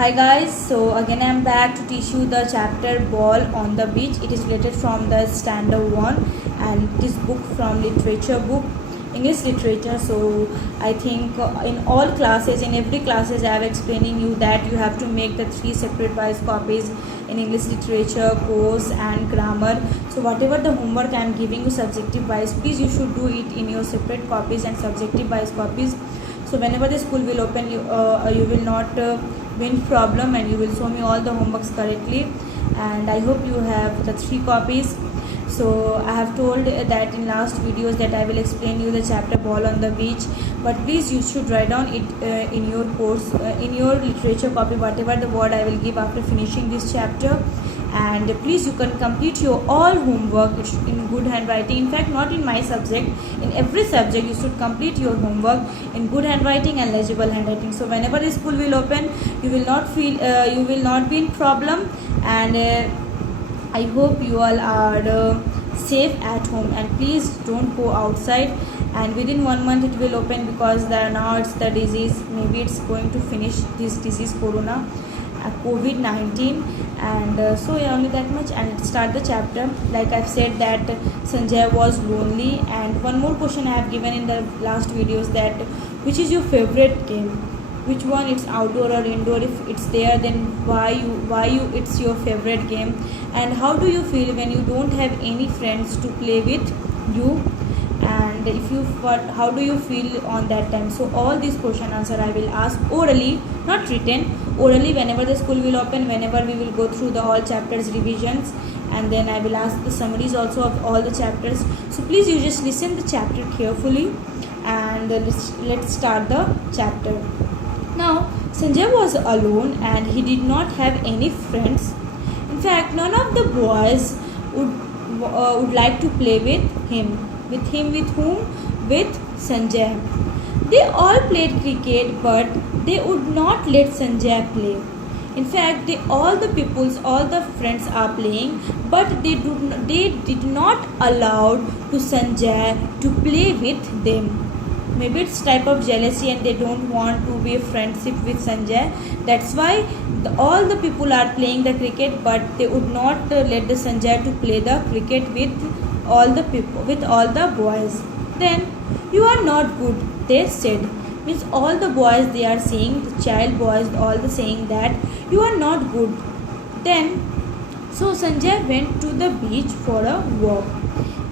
Hi guys, so again I am back to teach you the chapter Ball on the Beach. It is related from the standard 1 and this book from literature book, English literature. So I think in all classes, in every classes I am explaining you that you have to make the 3 separate wise copies in English literature, course and grammar. So whatever the homework I am giving you subjective wise, please you should do it in your separate copies and subjective wise copies. So whenever the school will open, you will not win problem and you will show me all the homeworks correctly. And I hope you have the 3 copies. So I have told that in last videos that I will explain you the chapter Ball on the Beach, but please you should write down it in your course, in your literature copy, whatever the word I will give after finishing this chapter. And please you can complete your all homework in good handwriting. In fact, not in my subject, in every subject you should complete your homework in good handwriting and legible handwriting. So whenever the school will open, you will not feel you will not be in problem. And I hope you all are safe at home, and please don't go outside. And within 1 month it will open, because now it's the disease, maybe it's going to finish this disease corona, COVID-19. And so yeah, only that much. And start the chapter. Like I've said that Sanjay was lonely. And one more question I have given in the last videos, that which is your favorite game, which one, it's outdoor or indoor. If it's there, then why you it's your favorite game. And how do you feel when you don't have any friends to play with you, and if you how do you feel on that time. So all these question answer I will ask orally, not written, orally, whenever the school will open, whenever we will go through the all chapters revisions. And then I will ask the summaries also of all the chapters. So please you just listen the chapter carefully, and let's start the chapter. Now Sanjay was alone and he did not have any friends. In fact, none of the boys would like to play with him. With whom? With Sanjay. They all played cricket, but they would not let Sanjay play. In fact, all the friends are playing, but they did not allow to Sanjay to play with them. Maybe it's type of jealousy and they don't want to be a friendship with Sanjay. That's why all the people are playing the cricket, but they would not let the Sanjay to play the cricket with all the people, with all the boys. Then, you are not good, they said. Means all the boys, they are saying, the child boys, all the saying that you are not good. Then, so Sanjay went to the beach for a walk.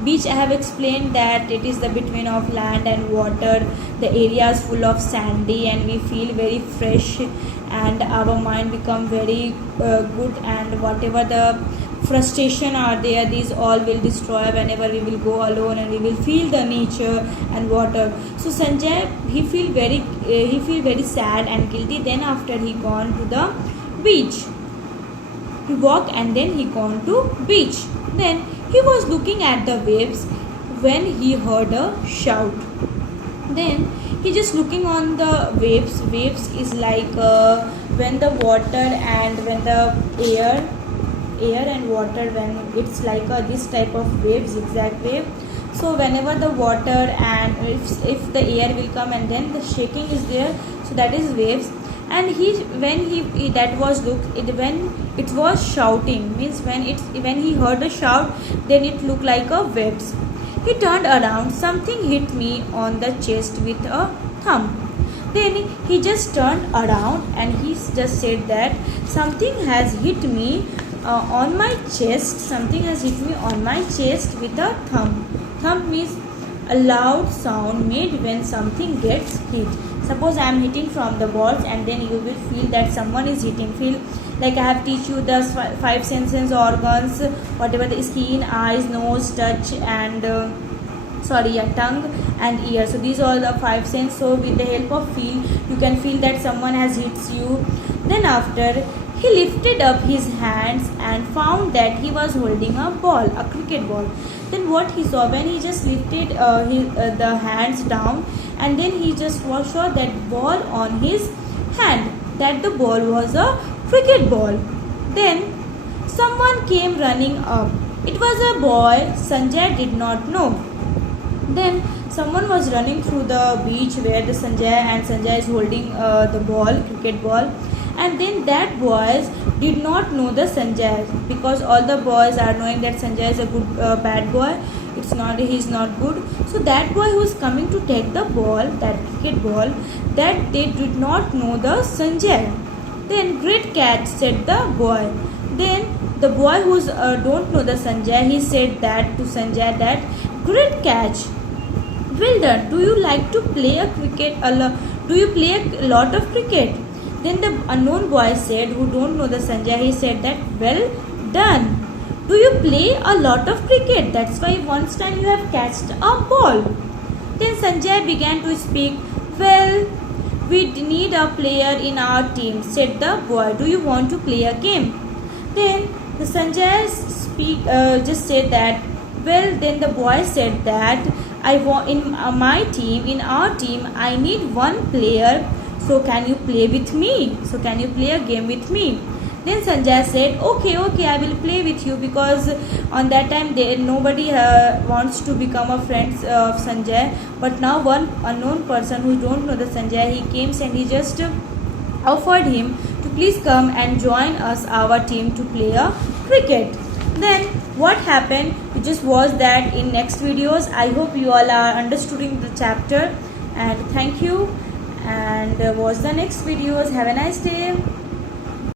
Beach, I have explained that it is the between of land and water. The area is full of sandy and we feel very fresh, and our mind become very good, and whatever the frustration are there, these all will destroy whenever we will go alone and we will feel the nature and water. So Sanjay, he feel very sad and guilty. Then after he gone to the beach, he walk and then he gone to beach. Then he was looking at the waves when he heard a shout. Then he just looking on the waves. Waves is like when the water and when the air and water, when it's like this type of waves, zigzag wave. So whenever the water and if the air will come and then the shaking is there, so that is waves. And when that was when it was shouting, means when he heard a shout, then it looked like a waves. He turned around. Something hit me on the chest with a thumb. Then he just turned around and he just said that something has hit me on my chest. Something has hit me on my chest with a thumb. Thumb means a loud sound made when something gets hit. Suppose I am hitting from the balls, and then you will feel that someone is hitting. Feel like I have teach you the 5 senses organs, whatever the skin, eyes, nose, touch, and tongue and ear. So these are the 5 senses. So with the help of feel, you can feel that someone has hits you. Then after, he lifted up his hands and found that he was holding a ball, a cricket ball. Then what he saw, when he just lifted the hands down, and then he just saw that ball on his hand, that the ball was a cricket ball. Then someone came running up. It was a boy Sanjay did not know. Then someone was running through the beach where the Sanjay is holding the ball, cricket ball. And then that boys did not know the Sanjay, because all the boys are knowing that Sanjay is a good bad boy. He's not good. So that boy who is coming to take the ball, that cricket ball, that they did not know the Sanjay. Then great catch, said the boy. Then the boy who's don't know the Sanjay, he said that to Sanjay that great catch, well done. Do you like to play a cricket? Do you play a lot of cricket? Then the unknown boy said, who don't know the Sanjay, he said that well done. Do you play a lot of cricket? That's why once time you have catched a ball. Then Sanjay began to speak. Well, we need a player in our team, said the boy. Do you want to play a game? Then the Sanjay just said that. Well, then the boy said that I want in our team, I need one player. So can you play with me? So can you play a game with me? Then Sanjay said, okay, I will play with you, because on that time nobody wants to become a friend of Sanjay. But now one unknown person who don't know the Sanjay, he came and he just offered him to please come and join us, our team, to play a cricket. Then what happened, you just watch that in next videos. I hope you all are understanding the chapter, and thank you, and watch the next videos. Have a nice day.